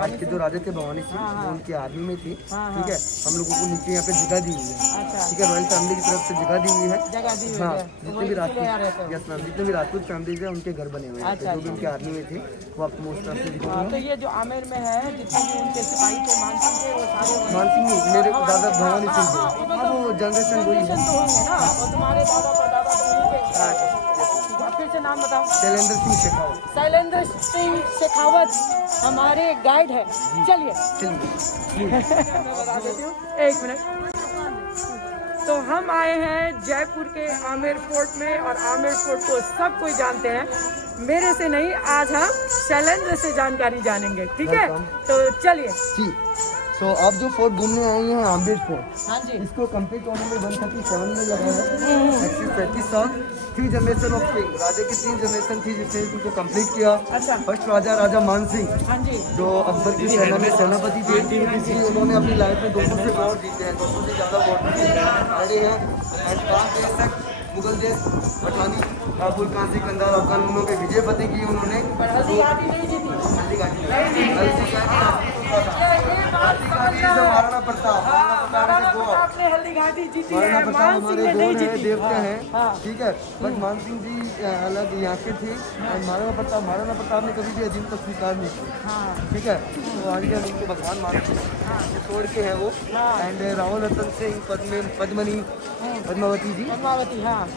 आज के जो राजा थे भवानी सिंह, वो उनकी आर्मी में थी। ठीक है, हम लोगों को नीचे यहाँ पे जगह दी हुई है। ठीक है, रॉयल फैमिली की तरफ से जगह दी हुई है। हाँ, जितने भी राजपूत, यस मैम, जितने भी राजपूत फैमिलीज है उनके घर बने हुए हैं, जो भी उनके आर्मी में थे। वो आपको मोस्ट ऑफ से दिखाऊंगा। तो ये जो आमेर में है, जितने भी उनके सिपाही थे, मानसिंह थे, वो सारे मानसिंह नहीं, मेरे दादा भवानी सिंह थे। हाँ, वो जनरेशन वही है। तो होंगे ना, और तुम्हारे दादा परदादा तो वहीं पे। फिर से नाम बताओ। शैलेंद्र सिंह शेखावत। शैलेंद्र सिंह शेखावत हमारे गाइड है। चलिए एक मिनट। तो हम आए हैं जयपुर के आमेर फोर्ट में, और आमेर फोर्ट को सब कोई जानते हैं। मेरे से नहीं, आज हम शैलेंद्र से जानकारी जानेंगे। ठीक है, तो चलिए। तो आप जो फोर्ट घूमने आए हैं आमेर फोर्ट, हाँ जी, इसको कंप्लीट होने में 137 में लगा है। 35 साल। 3 जनरेशन ऑफ किंग, राजा की 3 जनरेशन थी जिसने इनको कंप्लीट किया। अच्छा। फर्स्ट राजा मान सिंह, हाँ जी, जो अकबर की सेना में सेनापति थे। इसलिए उन्होंने अपनी लाइफ में 200 से वॉर जीते हैं, 200 से ज़्यादा वॉर जीते हैं। मुगल देश पठानी काबुल कांसी कंधार अफगानों के विजय फतेह की उन्होंने। महाराणा प्रताप आपने हल्दी घाटी जीती है, महाराणा प्रताप हमारे गौर देवते हैं। ठीक है, बट मान सिंह जी अलग यहाँ के थे। और महाराणा प्रताप ने कभी भी अधीन को स्वीकार नहीं किया। ठीक है, तो आज भी उनको भगवान मानते हैं, छोड़ के है वो। एंड रावल रतन सिंह, पद्मनी, पद्मावती जी,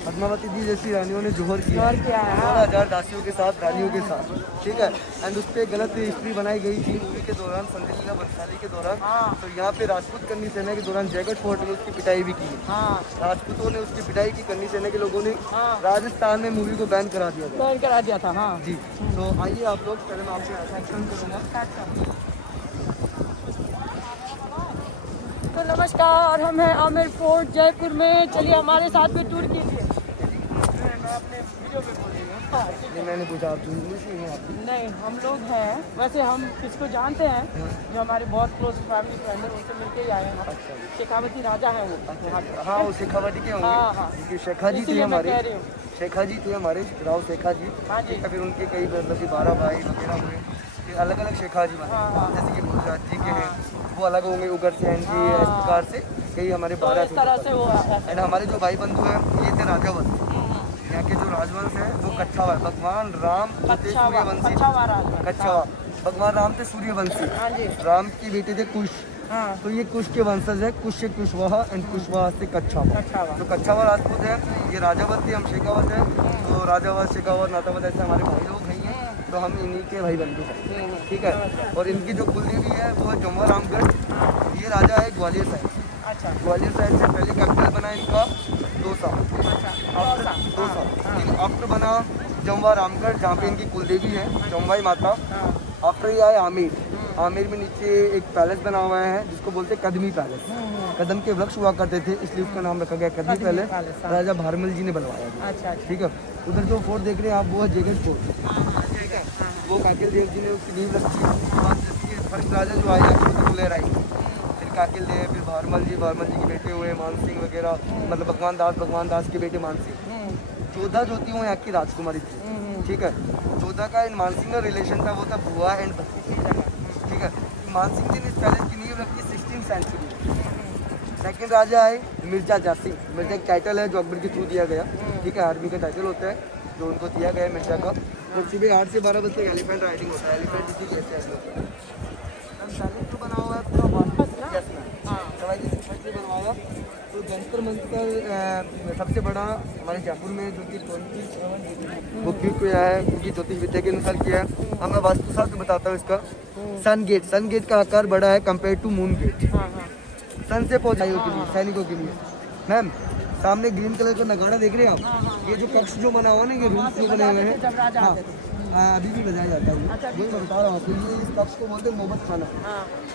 पद्मावती जी जैसी रानियों ने जोहर किया 16,000 दासियों के साथ, रानियों के साथ। ठीक है, एंड उस पर गलत हिस्ट्री बनाई गई थी मूवी के दौरान, संदेलीला बंसाली के दौरान। तो यहाँ पे राजपूत करनी सेना के दौरान जयगढ़ फोर्ट में उसकी पिटाई भी की। राजपूतों ने उसकी पिटाई की, करनी सेना के लोगों ने। राजस्थान में मूवी को बैन करा दिया था। हाँ जी। तो आइए आप लोग, पहले मैं आपसे एक्शन करूँगा। तो नमस्कार, हम हैं आमेर फोर्ट जयपुर में। चलिए हमारे साथ में टूर कीजिए। मैंने पूछा आप नहीं, हम लोग हैं, वैसे हम किसको जानते हैं, जो हमारे बहुत क्लोज फैमिली फ्रेंड है, उनसे मिलके ही आए हैं। शेखावती राजा है वो। हाँ, वो शेखावती के होंगे। शेखा जी थे हमारे, शेखा जी थे हमारे, राव शेखा जी। हाँ जी। फिर उनके कई मतलब 12 भाई वगैरह हुए, फिर अलग अलग शेखा जी बने। जैसे कि गुजरात जी के हैं, वो अलग होंगे, उगर सेन जी, इस प्रकार से कई हमारे 12 थे। एंड हमारे जो भाई बंधु हैं ये थे राजावंश। यहाँ के जो राजवंश है वो कच्छावा, भगवान राम सूर्यवंशी, कच्छावा भगवान राम थे सूर्यवंशी। राम की बेटे थे कुश। तो ये कुश के वंशज है, कुश से कुशवाहा एंड कुशवाहा से कच्छावा। तो कच्छावा राजपूत है, ये राजावत थे, हम शेखावत है। तो राजावत, शेखावत, नातावत ऐसे हमारे भाई लोग हैं। तो हम इन्हीं के भाई बंधु हैं। ठीक है, और इनकी जो कुलदेवी है वो है जम्वा रामगढ़। ये राजा है ग्वालियर साइड। अच्छा, ग्वालियर साइड से पहले कैपिटल बना इनका दौसा। आफ्टर बना जम्वा रामगढ़, जहाँ पे इनकी कुलदेवी है जम्वाई माता। आफ्टर ये आए आमेर। आमेर में नीचे एक पैलेस बना हुआ है जिसको बोलते हैं कदमी पैलेस। कदम के वृक्ष हुआ करते थे, इसलिए उसका नाम रखा गया कदमी पैलेस। राजा भारमल जी ने बनवाया। अच्छा, ठीक है। उधर जो फोर्ट देख रहे हैं आप, वो है जयगढ़ फोर्ट। ठीक है, वो काकिल देव जी ने उसकी नींव रखी। फर्स्ट राजा जो आए फुलेर आई, फिर काकिल देव, फिर भारमल जी के बेटे हुए मान सिंह वगैरह, मतलब भगवान दास के बेटे मान सिंह। जोधा जो थी वो यहाँ की राजकुमारी थी। ठीक है, जोधा का इन मान सिंह का रिलेशन था, वो था बुआ एंड भतीजी। ठीक है, मान सिंह जी ने इस पैलेस की नींव रखी 16th सेंचुरी। सेकंड राजा आए मिर्जा जासिम। मिर्जा एक टाइटल है जो अकबर के थ्रू दिया गया। ठीक है, आर्मी का टाइटल होता है जो उनको दिया गया मिर्जा का। तो सुबह 8 से 12 बजे तक एलिफेंट राइडिंग होता है। एलिफेंट इसी कैसे है जो बना हुआ है पूरा फर्स्ट बनवाया हुआ। तो जंतर मंतर सबसे बड़ा हमारे जयपुर में जो कि 27 वो क्यों किया है, क्योंकि ज्योतिष विद्या के अनुसार किया है। हाँ, मैं वास्तुशास्त्र बताता हूँ इसका। सन गेट का आकार बड़ा है कंपेयर टू मून गेट। सन से पहुँचाइयों के लिए, सैनिकों के लिए। मैम सामने ग्रीन कलर का नगाड़ा देख रहे हैं आप, ये जो कक्ष जो बना हुआ ना, ये रूम्स जो बने हुए हैं, अभी भी बजाया जाता है। वही मैं बता रहा हूँ, ये इस कक्ष को बोलते हैं नौबत खाना।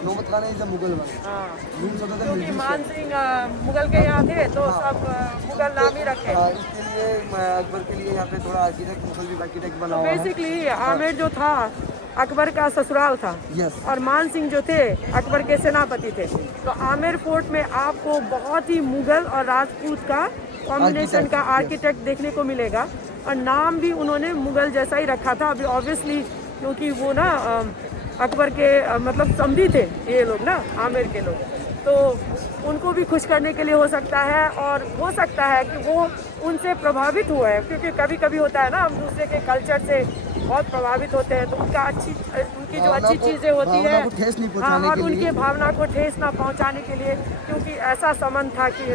नौबत खाना इज मुगल क्योंकि मान सिंह मुगल के यहाँ थे तो सब मुगल नाम ही रखे। इसके लिए अकबर के लिए यहाँ पे थोड़ा आर्किटेक्ट, मुगल भी आर्किटेक्ट बना हुआ है। बेसिकली आमेर जो था अकबर का ससुराल था। यस। और मान सिंह जो थे अकबर के सेनापति थे। तो आमेर फोर्ट में आपको बहुत ही मुगल और राजपूत का कॉम्बिनेशन का आर्किटेक्ट देखने को मिलेगा। और नाम भी उन्होंने मुगल जैसा ही रखा था। अभी ऑब्वियसली क्योंकि वो ना अकबर के मतलब समधी थे ये लोग ना, आमेर के लोग, तो उनको भी खुश करने के लिए हो सकता है। और हो सकता है कि वो उनसे प्रभावित हुए हैं, क्योंकि कभी कभी होता है ना हम दूसरे के कल्चर से बहुत प्रभावित होते हैं। तो उनकी जो अच्छी चीज़ें होती है, और उनके भावना को ठेस ना पहुंचाने के लिए, क्योंकि ऐसा संबंध था कि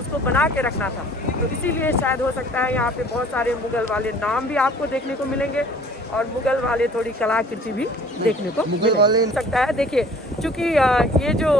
उसको बना के रखना था। तो इसीलिए शायद हो सकता है यहाँ पे बहुत सारे मुगल वाले नाम भी आपको देखने को मिलेंगे और मुगल वाले थोड़ी कलाकृति भी देखने को मिल सकता है। देखिए, चूँकि ये जो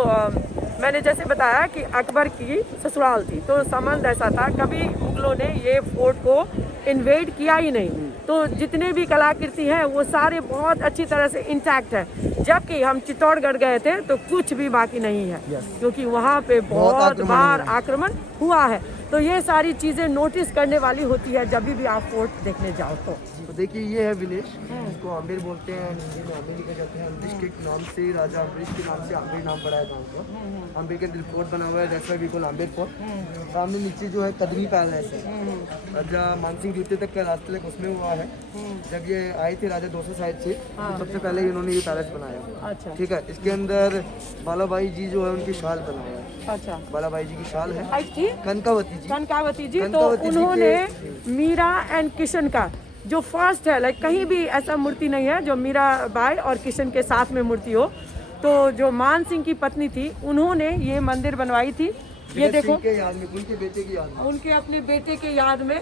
मैंने जैसे बताया कि अकबर की ससुराल थी, तो संबंध ऐसा था, कभी मुगलों ने ये फोर्ट को इन्वेड किया ही नहीं। तो जितने भी कलाकृति हैं वो सारे बहुत अच्छी तरह से इंटैक्ट है। जबकि हम चित्तौड़गढ़ गए थे तो कुछ भी बाकी नहीं है, क्योंकि वहाँ पे बहुत बार आक्रमण हुआ है। तो ये सारी चीज़ें नोटिस करने वाली होती है जब भी आप फोर्ट देखने जाओ। तो देखिए, ये है विलेज, इसको आमेर बोलते हैं, हिंदी में आमेर लिखा जाता है। अम्बरीश के नाम से, राजा अम्बरीश के नाम से आमेर नाम पड़ा है गाँव का। आमेर के दिल फोर्ट बना हुआ है, that's why we call Amer Fort. सामने नीचे जो है कदमी पैलेस है, राजा मानसिंह द्वितीय तक का रास्ते तक उसमें हुआ है। जब ये आए थे राजा 200 साइड से, तो सबसे पहले इन्होंने ये पैलेस बनाया। अच्छा, ठीक है। इसके अंदर बालाबाई जी जो है उनकी शाल बना हुआ है। अच्छा, बालाबाई जी की शाल है, कनकावती जी। तो उन्होंने मीरा एंड किशन का जो फर्स्ट है, लाइक कहीं भी ऐसा मूर्ति नहीं है जो मीराबाई और किशन के साथ में मूर्ति हो। तो जो मान सिंह की पत्नी थी उन्होंने ये मंदिर बनवाई थी। ये देखो, उनके बेटे की याद में, उनके अपने बेटे के याद में।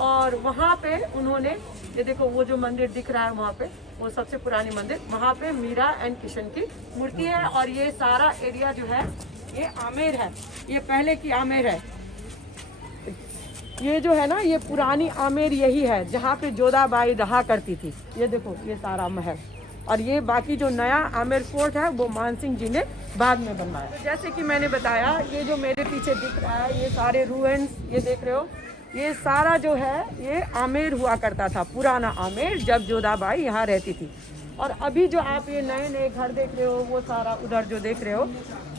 और वहाँ पे उन्होंने ये देखो, वो जो मंदिर दिख रहा है वहाँ पे, वो सबसे पुरानी मंदिर, वहाँ पे मीरा एंड किशन की मूर्ति है। और ये सारा एरिया जो है ये आमेर है, ये पहले की आमेर है। ये जो है ना, ये पुरानी आमेर यही है जहाँ पे जोधाबाई रहा करती थी। ये देखो, ये सारा महल। और ये बाकी जो नया आमेर फोर्ट है वो मान सिंह जी ने बाद में बनवाया। जैसे कि मैंने बताया, ये जो मेरे पीछे दिख रहा है ये सारे रूइंस, ये देख रहे हो, ये सारा जो है ये आमेर हुआ करता था, पुराना आमेर, जब जोधाबाई यहाँ रहती थी। और अभी जो आप ये नए नए घर देख रहे हो, वो सारा उधर जो देख रहे हो,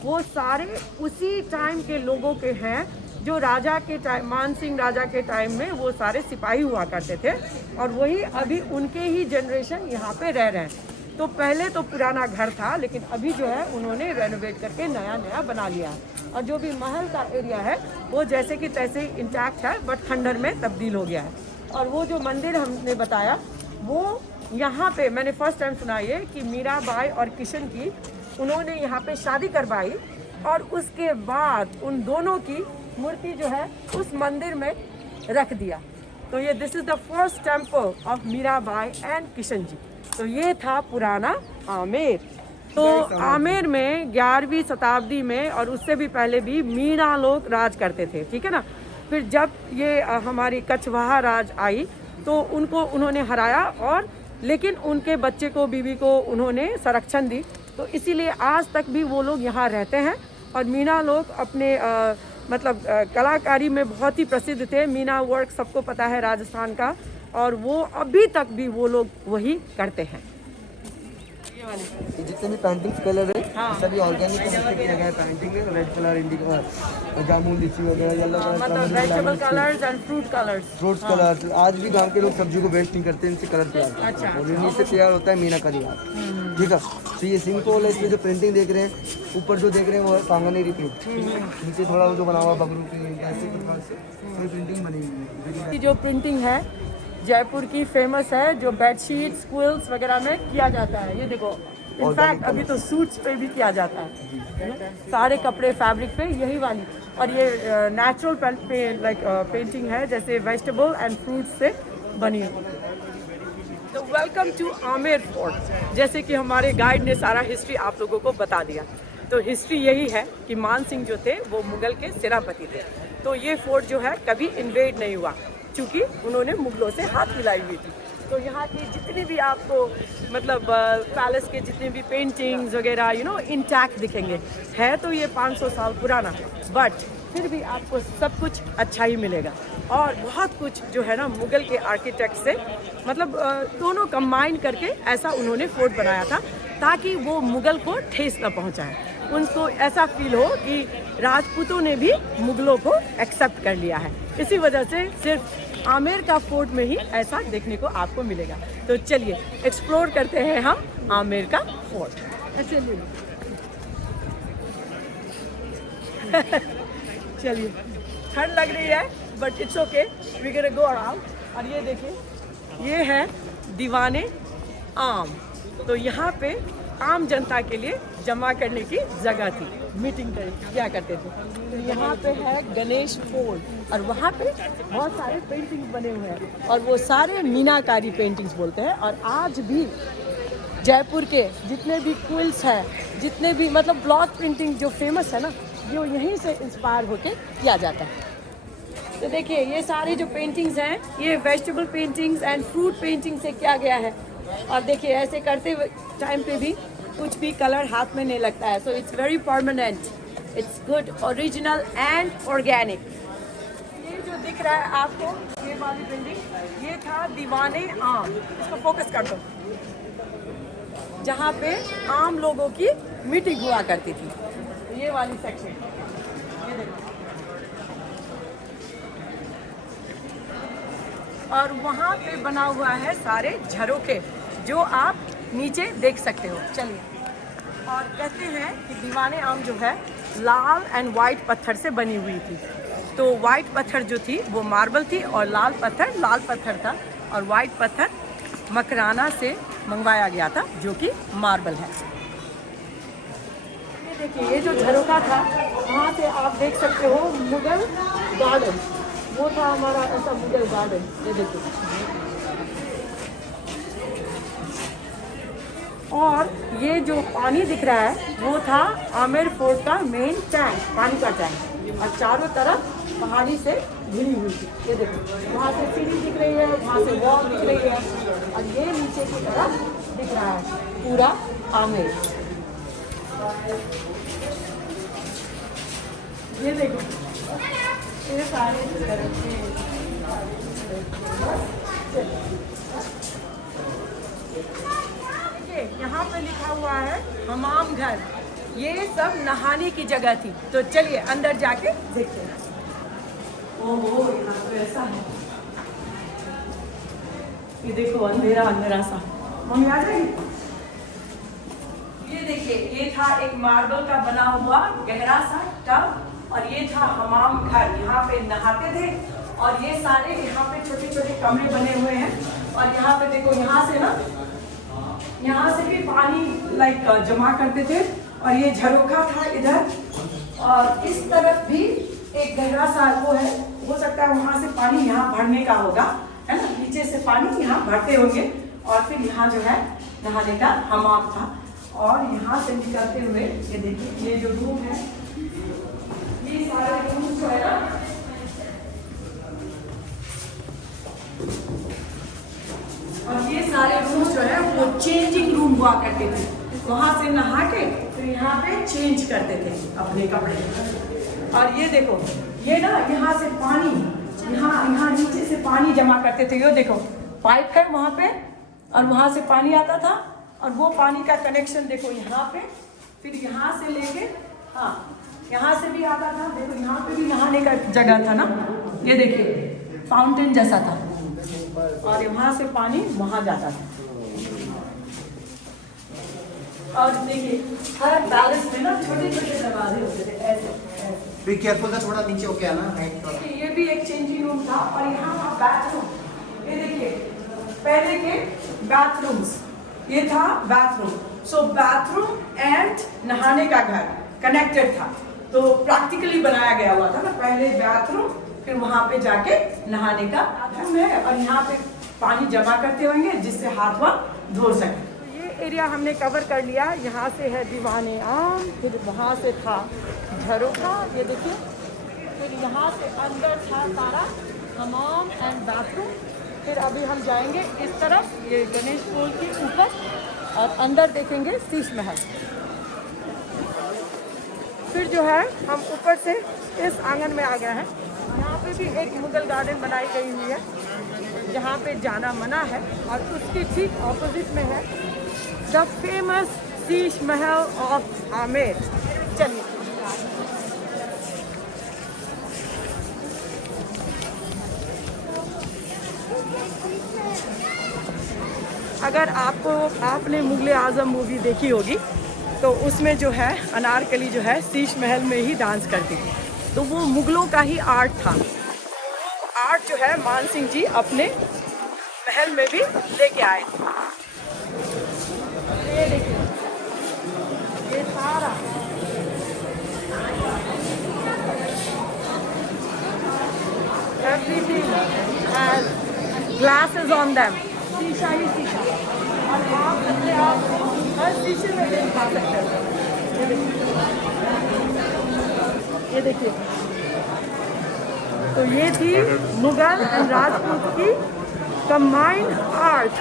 वो सारे उसी टाइम के लोगों के हैं जो राजा के टाइम, मान सिंह राजा के टाइम में वो सारे सिपाही हुआ करते थे। और वही अभी उनके ही जनरेशन यहाँ पे रह रहे हैं। तो पहले तो पुराना घर था, लेकिन अभी जो है उन्होंने रेनोवेट करके नया नया बना लिया है। और जो भी महल का एरिया है वो जैसे कि तैसे ही इंटैक्ट है, बट खंडर में तब्दील हो गया है। और वो जो मंदिर हमने बताया, वो यहाँ पे मैंने फर्स्ट टाइम सुना ये कि मीराबाई और किशन की उन्होंने यहाँ पे शादी करवाई, और उसके बाद उन दोनों की मूर्ति जो है उस मंदिर में रख दिया। तो ये this is the first temple of Mirabai and Kishan ji. तो ये था पुराना आमेर। तो आमेर में 11वीं शताब्दी में और उससे भी पहले भी मीणा लोग राज करते थे, ठीक है ना। फिर जब ये हमारी कछवाहा राज आई तो उनको उन्होंने हराया, और लेकिन उनके बच्चे को, बीवी को उन्होंने संरक्षण दी। तो इसीलिए आज तक भी वो लोग यहाँ रहते हैं। और मीणा लोग अपने मतलब कलाकारी में बहुत ही प्रसिद्ध थे। मीना वर्क सबको पता है राजस्थान का, और वो अभी तक भी वो लोग वही करते हैं। ये जितने भी पेंटिंग कलर है, सभी ऑर्गेनिक किया गया है। पेंटिंग में रेड कलर, इंडिगो, जामुन, लीची वगैरह, येलो कलर, मतलब vegetable colours and fruit colours. आज भी गांव के लोग सब्जी को वेस्ट नहीं करते, इनसे कलर तैयार करते हैं। और इन्हीं से तैयार होता है मीना का दीवार, ठीक है। तो ये सिंपल है। इसमें जो प्रिंटिंग देख रहे हैं, ऊपर जो देख रहे हैं वो सांगानेरी प्रिंट, नीचे थोड़ा वो जो बना हुआ बगरू की, ऐसे प्रकार से प्रिंटिंग बनी हुई है। जो प्रिंटिंग है जयपुर की फेमस है, जो बेडशीट्स क्विल्स वगैरह में किया जाता है। ये देखो, इनफैक्ट अभी तो सूट्स पे भी किया जाता है, सारे कपड़े फैब्रिक पे यही वाली। और ये नेचुरल पेंटिंग है, जैसे वेजिटेबल एंड फ्रूट्स से बनी हुई। तो वेलकम टू आमेर फोर्ट। जैसे कि हमारे गाइड ने सारा हिस्ट्री आप लोगों को बता दिया, तो हिस्ट्री यही है कि मान सिंह जो थे वो मुगल के सेनापति थे। तो ये फोर्ट जो है कभी इन्वेड नहीं हुआ, क्योंकि उन्होंने मुगलों से हाथ मिलाई हुई थी। तो यहाँ की जितनी भी आपको मतलब पैलेस के जितने भी पेंटिंग्स वगैरह इंटैक्ट दिखेंगे। है तो ये 500 साल पुराना, बट फिर भी आपको सब कुछ अच्छा ही मिलेगा। और बहुत कुछ जो है ना मुगल के आर्किटेक्ट से मतलब दोनों कंबाइन करके ऐसा उन्होंने फोर्ट बनाया था, ताकि वो मुगल को ठेस न पहुँचाए। उनको ऐसा फील हो कि राजपूतों ने भी मुगलों को एक्सेप्ट कर लिया है। इसी वजह से सिर्फ आमेर का फोर्ट में ही ऐसा देखने को आपको मिलेगा। तो चलिए एक्सप्लोर करते हैं हम आमेर का फोर्ट। चलिए चलिए, ठंड लग रही है but it's okay, we can go around. और ये देखिए, ये है दीवाने आम। तो यहाँ पे आम जनता के लिए जमा करने की जगह थी, मीटिंग किया करते थे। तो यहाँ पे है गणेश फोर्ट, और वहाँ पे बहुत सारे पेंटिंग्स बने हुए हैं, और वो सारे मीनाकारी पेंटिंग्स बोलते हैं। और आज भी जयपुर के जितने भी क्विल्स हैं, जितने भी मतलब ब्लॉक प्रिंटिंग जो फेमस है ना, जो यहीं से इंस्पायर होके किया जाता है। तो देखिए, ये सारे जो पेंटिंग्स हैं, ये vegetable paintings and fruit painting से किया गया है। और देखिए, ऐसे करते टाइम पे भी कुछ भी कलर हाथ में नहीं लगता है। So it's very permanent, it's good, original and organic. ये जो दिख रहा है आपको, ये वाली बिल्डिंग, ये था दीवाने आम। इसको फोकस कर दो, जहाँ पे आम लोगों की मीटिंग हुआ करती थी। ये वाली सेक्शन, ये देखो। और वहाँ पे बना हुआ है सारे झरोखे, जो आप नीचे देख सकते हो। चलिए, और कहते हैं कि दीवाने आम जो है लाल एंड वाइट पत्थर से बनी हुई थी। तो वाइट पत्थर जो थी वो मार्बल थी, और लाल पत्थर था, और वाइट पत्थर मकराना से मंगवाया गया था, जो कि मार्बल है। ये देखिए, ये जो झरोखा था, वहाँ से आप देख सकते हो मुगल गार्डन। वो था हमारा ऐसा मुगल गार्डन। ये देखिए, और ये जो पानी दिख रहा है वो था आमेर फोर्ट का मेन टैंक, पानी का टैंक। और चारों तरफ पहाड़ी से घिरी हुई थी। ये देखो, वहाँ से सीढ़ी दिख रही है, वहाँ से वॉल दिख रही है, और ये नीचे की तरफ दिख रहा है पूरा आमेर। ये देखो, ये सारे यहाँ पे लिखा हुआ है हमाम घर। ये सब नहाने की जगह थी। तो चलिए अंदर जाके देखते हैं। ओहो, यहाँ तो ऐसा है, ये देखो, अंधेरा अंधेरा सा। मम्मी आ जाएगी। ये देखिए, ये था एक मार्बल का बना हुआ गहरा सा टब, और ये था हमाम घर। यहाँ पे नहाते थे, और ये सारे यहाँ पे छोटे छोटे कमरे बने हुए हैं। और यहाँ पे देखो, यहाँ से भी पानी जमा करते थे। और ये झरोखा था इधर, और इस तरफ भी एक गहरा सा वो है, हो सकता है वहाँ से पानी यहाँ भरने का होगा, है ना, नीचे से पानी यहाँ भरते होंगे। और फिर यहाँ जो है नहाने का हमाम था। और यहाँ से निकलते हुए ये देखिए, ये जो रूम है, ये सारे रूम जो है ना, और ये सारे रूम जो है वो चेंजिंग रूम हुआ करते थे। वहाँ से नहा के फिर यहाँ पे चेंज करते थे अपने कपड़े। और ये देखो, ये ना यहाँ से पानी, यहाँ नीचे से पानी जमा करते थे। ये देखो, पाइप है वहाँ पे, और वहाँ से पानी आता था। और वो पानी का कनेक्शन देखो यहाँ पे, फिर यहाँ से लेके, हाँ, यहाँ से भी आता था। देखो, यहाँ पे भी नहाने का जगह था ना, ये देखिए, फाउंटेन जैसा था। और वहाँ से पानी वहाँ जाता था। और देखिए, हर पैलेस में ना छोटे छोटे दरवाजे होते थे, ऐसे। बी केयरफुल था, थोड़ा नीचे होके आना। ये भी एक चेंजिंग रूम था। और यहाँ बाथरूम, ये देखिए पहले के बाथरूम्स, ये था बाथरूम। सो बाथरूम एंड नहाने का घर कनेक्टेड था, तो प्रैक्टिकली बनाया गया हुआ था ना। पहले बाथरूम, फिर वहां पे जाके नहाने का बाथरूम है, और यहाँ पे पानी जमा करते होंगे जिससे हाथ वाथ धो सके। तो ये एरिया हमने कवर कर लिया। यहाँ से है दीवाने आम, फिर वहाँ से था झरोखा, ये देखिए, फिर यहाँ से अंदर था सारा हमाम एंड बाथरूम। फिर अभी हम जाएंगे इस तरफ, ये गणेश पोल के ऊपर, और अंदर देखेंगे शीश महल। फिर जो है हम ऊपर से इस आंगन में आ गए हैं। यहाँ पे भी एक मुगल गार्डन बनाई गई हुई है, जहाँ पे जाना मना है, और उसके ठीक ऑपोजिट में है the famous Sheesh Mahal of Amer. चलिए, अगर आपने मुगल आजम मूवी देखी होगी तो उसमें जो है अनारकली जो है शीश महल में ही डांस करती थी, तो वो मुगलों का ही आर्ट था। आर्ट जो है मान सिंह जी अपने महल में भी लेके आए थे। ये देखिए, ये सारा everything has glasses on them, शीशा ही शीशा, और आप अपने आप को हर शीशे में देख पा सकते हो। ये देखिए, तो ये थी मुगल एंड राजपूत की कंबाइंड आर्ट,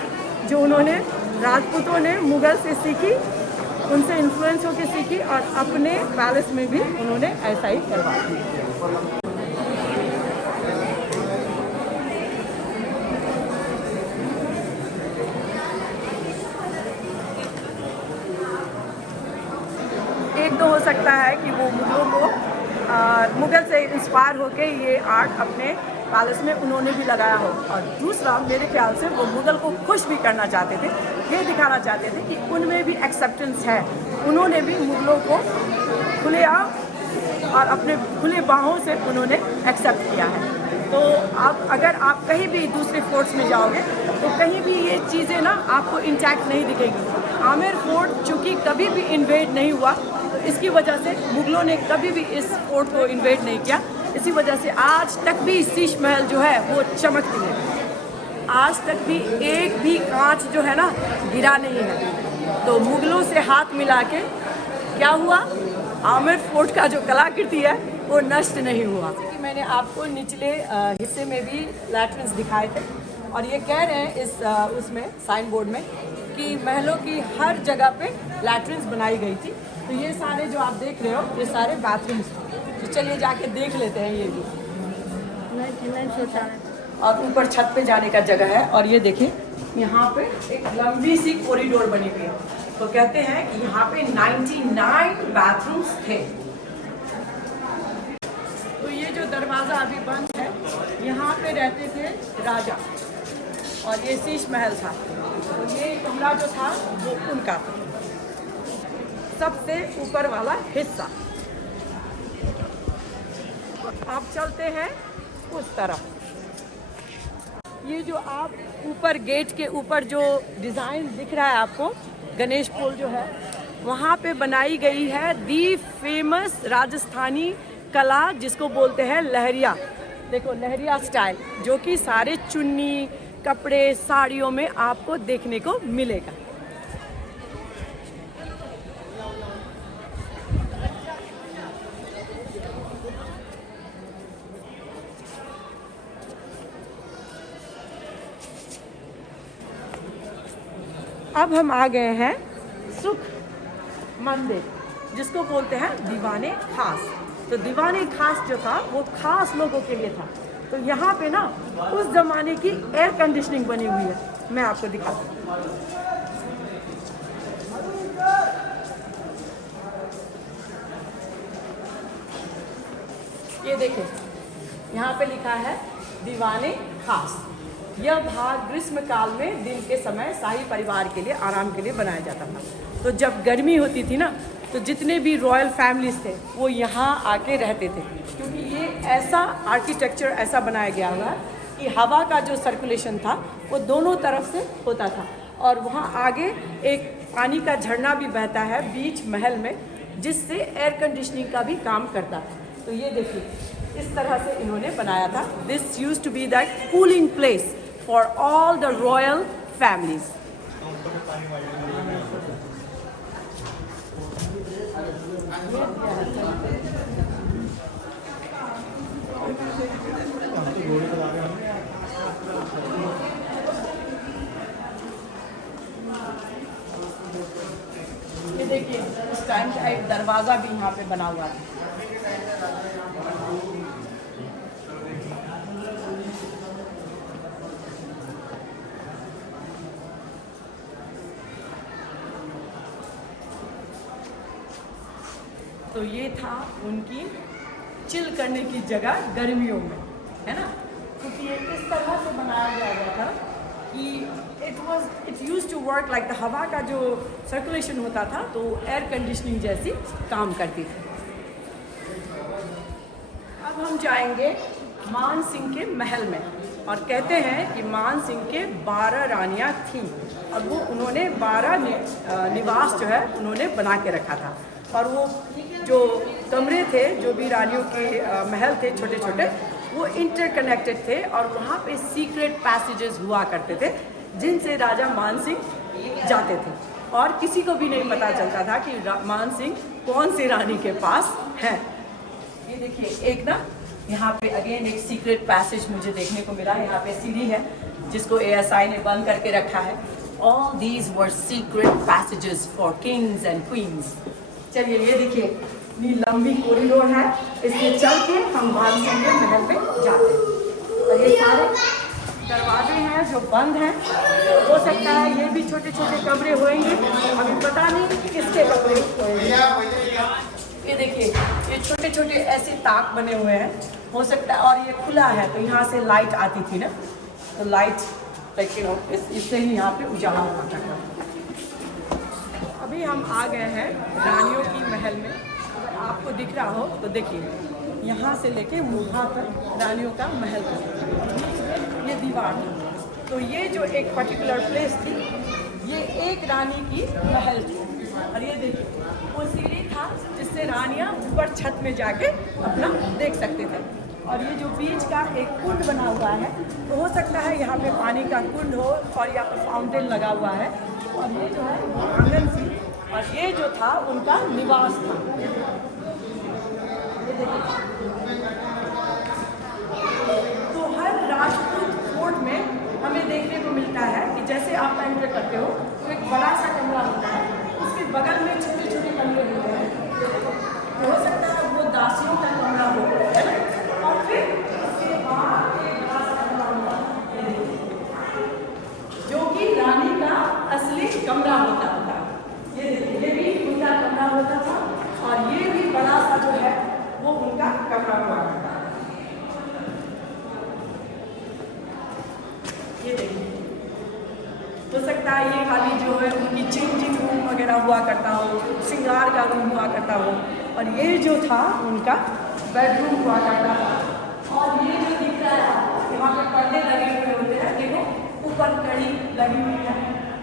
जो उन्होंने राजपूतों ने मुगल से सीखी, उनसे इन्फ्लुएंस होकर सीखी, और अपने पैलेस में भी उन्होंने ऐसा ही करवा दिया। एक तो हो सकता है कि वो मुगलों को मुगल से इंस्पायर होके ये आर्ट अपने पैलेस में उन्होंने भी लगाया हो, और दूसरा मेरे ख्याल से वो मुगल को खुश भी करना चाहते थे, ये दिखाना चाहते थे कि उनमें भी एक्सेप्टेंस है। उन्होंने भी मुगलों को खुलेआम और अपने खुले बाहों से उन्होंने एक्सेप्ट किया है। तो अगर आप कहीं भी दूसरे फोर्ट्स में जाओगे तो कहीं भी ये चीज़ें ना आपको इंटैक्ट नहीं दिखेंगी। आमेर फोर्ट चूँकि कभी भी इन्वेड नहीं हुआ, तो इसकी वजह से मुगलों ने कभी भी इस फोर्ट को इन्वेड नहीं किया। इसी वजह से आज तक भी शीश महल जो है वो चमकती है। आज तक भी एक भी कांच जो है ना गिरा नहीं है। तो मुगलों से हाथ मिला के क्या हुआ, आमेर फोर्ट का जो कलाकृति है वो नष्ट नहीं हुआ। कि मैंने आपको निचले हिस्से में भी लैट्रिन्स दिखाए थे, और ये कह रहे हैं इस उसमें साइन बोर्ड में कि महलों की हर जगह पे लैट्रिन्स बनाई गई थी। तो ये सारे जो आप देख रहे हो ये सारे बाथरूम्स थे। तो चलिए जाके देख लेते हैं ये भी। और ऊपर छत पे जाने का जगह है, और ये देखिए यहाँ पे एक लंबी सी कॉरिडोर बनी हुई है। तो कहते हैं कि यहाँ पे 99 बाथरूम्स थे। तो ये जो दरवाज़ा अभी बंद है, यहाँ पे रहते थे राजा, और ये शीश महल था। तो ये कमरा जो था वो उनका था, सबसे ऊपर वाला हिस्सा। आप चलते हैं उस तरफ। ये जो आप ऊपर गेट के ऊपर जो डिज़ाइन दिख रहा है आपको, गणेश पोल जो है वहाँ पे बनाई गई है दी फेमस राजस्थानी कला, जिसको बोलते हैं लहरिया। देखो लहरिया स्टाइल, जो कि सारे चुन्नी कपड़े साड़ियों में आपको देखने को मिलेगा। अब हम आ गए हैं सुख मंदिर, जिसको बोलते हैं दीवाने खास। तो दीवाने खास जो था वो खास लोगों के लिए था। तो यहाँ पे ना उस ज़माने की एयर कंडीशनिंग बनी हुई है, मैं आपको दिखाती हूँ। ये देखिए यहाँ पे लिखा है दीवाने खास। यह भाग ग्रीष्म काल में दिन के समय शाही परिवार के लिए आराम के लिए बनाया जाता था। तो जब गर्मी होती थी ना, तो जितने भी रॉयल फैमिलीज थे वो यहाँ आके रहते थे, क्योंकि ये ऐसा आर्किटेक्चर ऐसा बनाया गया हुआ है कि हवा का जो सर्कुलेशन था वो दोनों तरफ से होता था, और वहाँ आगे एक पानी का झरना भी बहता है बीच महल में, जिससे एयर कंडीशनिंग का भी काम करता है। तो ये देखिए इस तरह से इन्होंने बनाया था। This used to be the cooling place for all the royal families. ये देखिए उस टाइम का एक दरवाज़ा भी यहाँ पे बना हुआ है। तो ये था उनकी चिल करने की जगह गर्मियों में, है ना, क्योंकि ये इस तरह से बनाया गया था कि it used to work like the हवा का जो सर्कुलेशन होता था तो एयर कंडीशनिंग जैसी काम करती थी। अब हम जाएंगे मान सिंह के महल में, और कहते हैं कि मान सिंह के 12 रानियां थीं, और वो उन्होंने 12 निवास जो है उन्होंने बना के रखा था। और वो जो कमरे थे, जो भी रानियों के महल थे छोटे छोटे, वो इंटरकनेक्टेड थे, और वहाँ पे सीक्रेट पैसेजेस हुआ करते थे जिनसे राजा मान सिंह जाते थे, और किसी को भी नहीं पता चलता था कि मान सिंह कौन सी रानी के पास है। ये देखिए एक ना यहाँ पे अगेन एक सीक्रेट पैसेज मुझे देखने को मिला। यहाँ पे सीढ़ी है जिसको ASI ने बंद करके रखा है। All these were secret passages for kings and queens। चलिए ये देखिए इतनी लंबी कॉरिडोर है, इसमें चल के हम मान सिंह के महल पे जाते हैं। और ये सारे दरवाजे हैं जो बंद हैं, हो सकता है ये भी छोटे छोटे कमरे होंगे, अभी पता नहीं किसके कमरे होंगे। ये देखिए ये छोटे छोटे ऐसे ताक बने हुए हैं, हो सकता है, और ये खुला है तो यहाँ से लाइट आती थी ना, तो लाइट इससे ही यहाँ पे उजाला होता था। अभी हम आ गए हैं रानियों की महल में। अगर आपको दिख रहा हो तो देखिए यहाँ से लेके वहाँ तक रानियों का महल था, ये दीवार थी। तो ये जो एक पर्टिकुलर प्लेस थी, ये एक रानी की महल थी, और ये देखिए वो सीढ़ी था जिससे रानियाँ ऊपर छत में जाके अपना देख सकते थे। और ये जो बीच का एक कुंड बना हुआ है, तो हो सकता है यहाँ पे पानी का कुंड हो, और यहाँ पे फाउंटेन लगा हुआ है। और ये जो है वो आंगन थी, और ये जो था उनका निवास था। ये देखिए तो हर राजपूत कोर्ट में हमें देखने को मिलता है कि जैसे आप एंटर करते हो तो एक बड़ा सा कमरा होता है, उसके बगल में छोटे छोटे कमरे होते हैं, तो हो सकता है वो दासियों का कमरा हो, है ना, और फिर उसके बाद एक बड़ा सा कमरा होता है जो कि रानी का असली कमरा होता था। ये देखिए ये भी उनका कमरा होता था, और ये भी बड़ा सा जो है वो उनका कमरा हुआ करता था। ये देखिए हो सकता है ये वाली जो है उनकी चेंजिंग रूम वगैरह हुआ करता हो, श्रृंगार का रूम हुआ करता हो, और ये जो था उनका बेडरूम हुआ करता था। और ये जो दिख रहा है वहाँ पे पर्दे लगे हुए होते हैं, देखो ऊपर कड़ी लगी हुई है,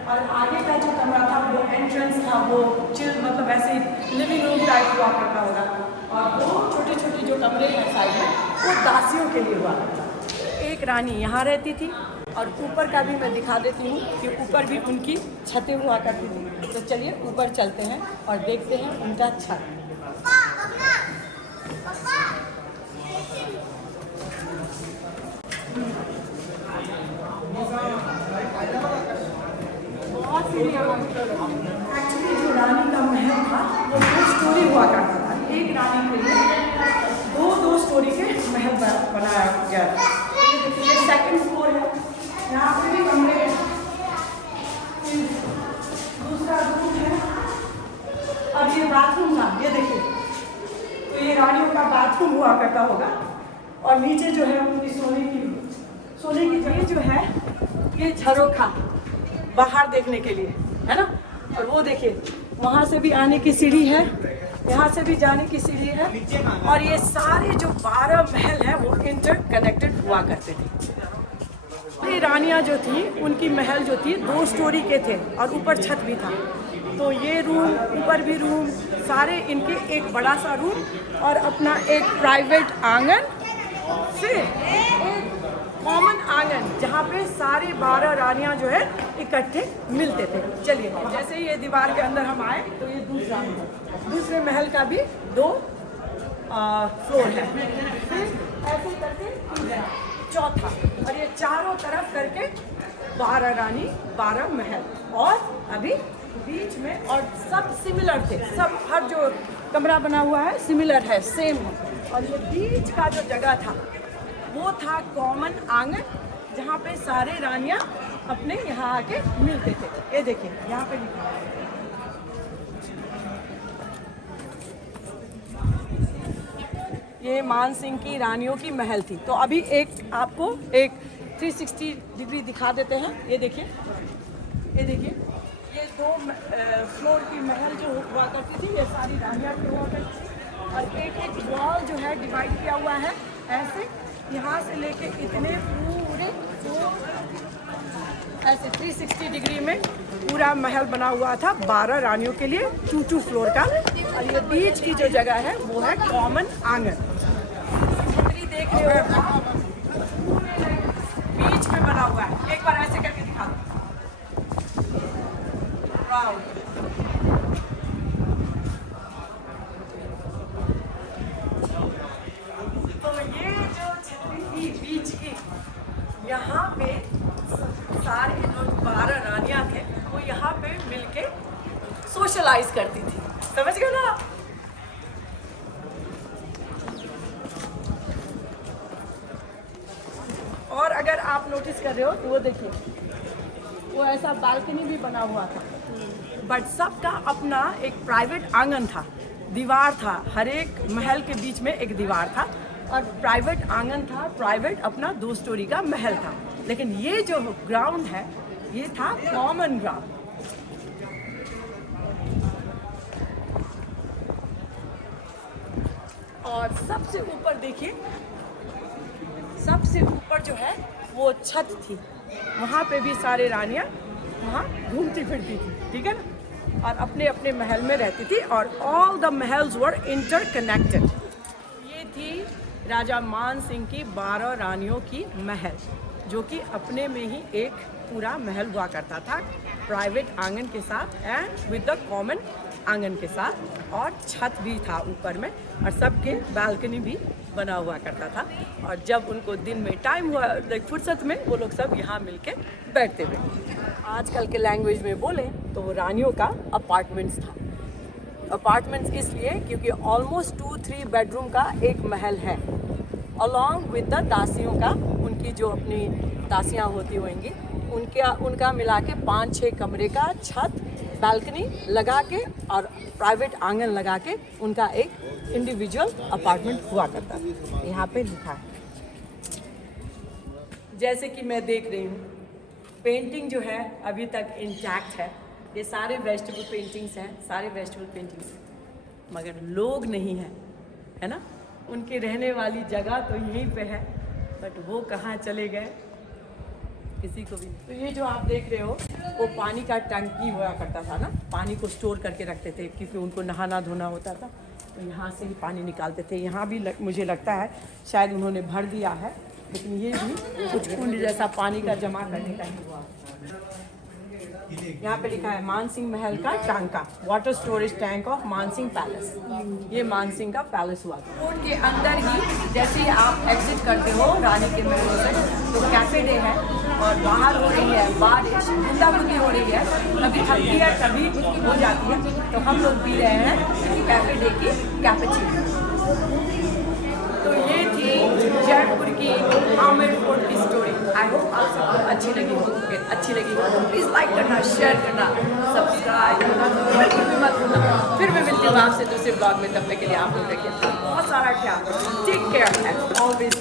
और आगे का जो कमरा था वो एंट्रेंस था, वो चिल मतलब ऐसे लिविंग रूम टाइप हुआ करता होगा, और वो छोटे छोटे जो कमरे हैं साइड में वो दासियों के लिए हुआ करता। एक रानी यहाँ रहती थी, और ऊपर का भी मैं दिखा देती हूँ कि ऊपर भी उनकी छतें हुआ करती थी। तो चलिए ऊपर चलते हैं और देखते हैं उनका छत। बहुत सी एक्चुअली जो रानी का महल था वो 2 स्टोरी हुआ करता था। एक रानी के लिए 2 स्टोरी के महल बनाया गया। ये देखिए सेकंड फ्लोर है, यहाँ पे भी कमरे हैं, दूसरा रूम है, और ये बाथरूम था। ये देखिए तो ये रानियों का बाथरूम हुआ करता होगा, और नीचे जो है उनकी सोने की जगह जो है ये झरोखा बाहर देखने के लिए, है ना। और वो देखिए वहाँ से भी आने की सीढ़ी है, यहाँ से भी जाने की सीढ़ी है, और ये सारे जो 12 महल हैं वो इंटरकनेक्टेड हुआ करते थे। रानियां जो थी उनकी महल जो थी 2 स्टोरी के थे और ऊपर छत भी था। तो ये रूम, ऊपर भी रूम, सारे इनके एक बड़ा सा रूम और अपना एक प्राइवेट आंगन, फिर एक कॉमन आंगन जहाँ पे सारे 12 रानियां जो है इकट्ठे मिलते थे। चलिए, जैसे ही ये दीवार के अंदर हम आए तो ये दूसरे महल का भी 2 फ्लोर है, फिर ऐसे करके चौथा, और ये चारों तरफ करके 12 रानी 12 महल, और अभी बीच में, और सब सिमिलर थे, सब हर जो कमरा बना हुआ है सिमिलर है, सेम है। और ये बीच का जो जगह था वो था कॉमन आंगन, जहाँ पे सारे रानियां अपने यहाँ आके मिलते थे। ये देखिए यहाँ पे लिखा है, ये मान सिंह की रानियों की महल थी। तो अभी आपको एक 360 डिग्री दिखा देते हैं। ये देखिए, ये 2 फ्लोर की महल जो हुआ करती थी, ये सारी रानियां की हुआ करती थी, और एक वॉल जो है डिवाइड किया हुआ है ऐसे, यहाँ से लेके इतने पूरे ऐसे 360 डिग्री में पूरा महल बना हुआ था 12 रानियों के लिए, 2 फ्लोर का। और ये बीच की जो जगह है वो है कॉमन आंगन। देख रहे हो बीच में बना हुआ है, एक बार ऐसे करके दिखा दो, राउंड। तो ये जो छतरी थी बीच की, यहाँ पे सारे जो 12 रानियां थे वो यहाँ पे मिलके सोशलाइज करती थी, समझ गए ना? और अगर आप नोटिस कर रहे हो तो वो देखिए, वो ऐसा बालकनी भी बना हुआ था, बट सबका अपना एक प्राइवेट आंगन था, दीवार था, हर एक महल के बीच में एक दीवार था और प्राइवेट आंगन था, प्राइवेट अपना 2 स्टोरी का महल था। लेकिन ये जो ग्राउंड है ये था कॉमन ग्राउंड। और सबसे ऊपर देखिए, सबसे ऊपर जो है वो छत थी, वहाँ पे भी सारे रानियाँ वहाँ घूमती फिरती थी, ठीक है ना, और अपने अपने महल में रहती थी, और ऑल द महल्स वर इंटरकनेक्टेड। ये थी राजा मान सिंह की 12 रानियों की महल, जो कि अपने में ही एक पूरा महल हुआ करता था, प्राइवेट आंगन के साथ एंड विद द कॉमन आंगन के साथ, और छत भी था ऊपर में, और सबके बालकनी भी बना हुआ करता था। और जब उनको दिन में टाइम हुआ, फुर्सत में, वो लोग सब यहाँ मिलके बैठते हुए, आजकल के लैंग्वेज में बोले तो रानियों का अपार्टमेंट्स था। अपार्टमेंट्स इसलिए क्योंकि ऑलमोस्ट 2-3 बेडरूम का एक महल है, अलॉन्ग विद द दासियों का, उनकी जो अपनी दासियाँ होती होंगी उनका मिला के 5-6 कमरे का छत, बालकनी लगा के और प्राइवेट आंगन लगा के उनका एक इंडिविजुअल अपार्टमेंट हुआ करता है। यहाँ पे लिखा है, जैसे कि मैं देख रही हूँ, पेंटिंग जो है अभी तक इंटैक्ट है, ये सारे वेजिटेबल पेंटिंग्स हैं, सारे वेजिटेबल पेंटिंग्स, मगर लोग नहीं हैं, है ना? उनके रहने वाली जगह तो यहीं पे है, बट वो कहाँ चले गए किसी को भी। तो ये जो आप देख रहे हो वो पानी का टंकी हुआ करता था ना, पानी को स्टोर करके रखते थे क्योंकि उनको नहाना धोना होता था, तो यहाँ से ही पानी निकालते थे। यहाँ भी मुझे लगता है शायद उन्होंने भर दिया है, लेकिन ये भी कुछ कुंड जैसा पानी का जमा करने का ही हुआ। यहाँ पे लिखा है मानसिंह महल का टांका, water storage tank of Mansingh palace. ये मानसिंह का पैलेस हुआ था। कोर्ट के अंदर ही जैसे ही आप एग्जिट करते हो रानी के महल से, तो कैफे डे है और बाहर हो रही है बारिश, बूंदाबूंदी हो रही है, कभी थकती है कभी हो जाती है, तो हम लोग पी रहे हैं कैफे डे की कैपेचिनो। तो ये थी जयपुर की आमिर फोर्ट की स्टोरी। आई होप आप सबको अच्छी लगी होगी। अच्छी लगी हो तो प्लीज़ लाइक करना, शेयर करना, सब्सक्राइब करना, बिल्कुल भी मत भूलना। फिर मैं मिलती हूँ आपसे दूसरे ब्लॉग में, तब तक के लिए आप लोग रखिए बहुत सारा ख्याल, टेक केयर एंड ऑलवेज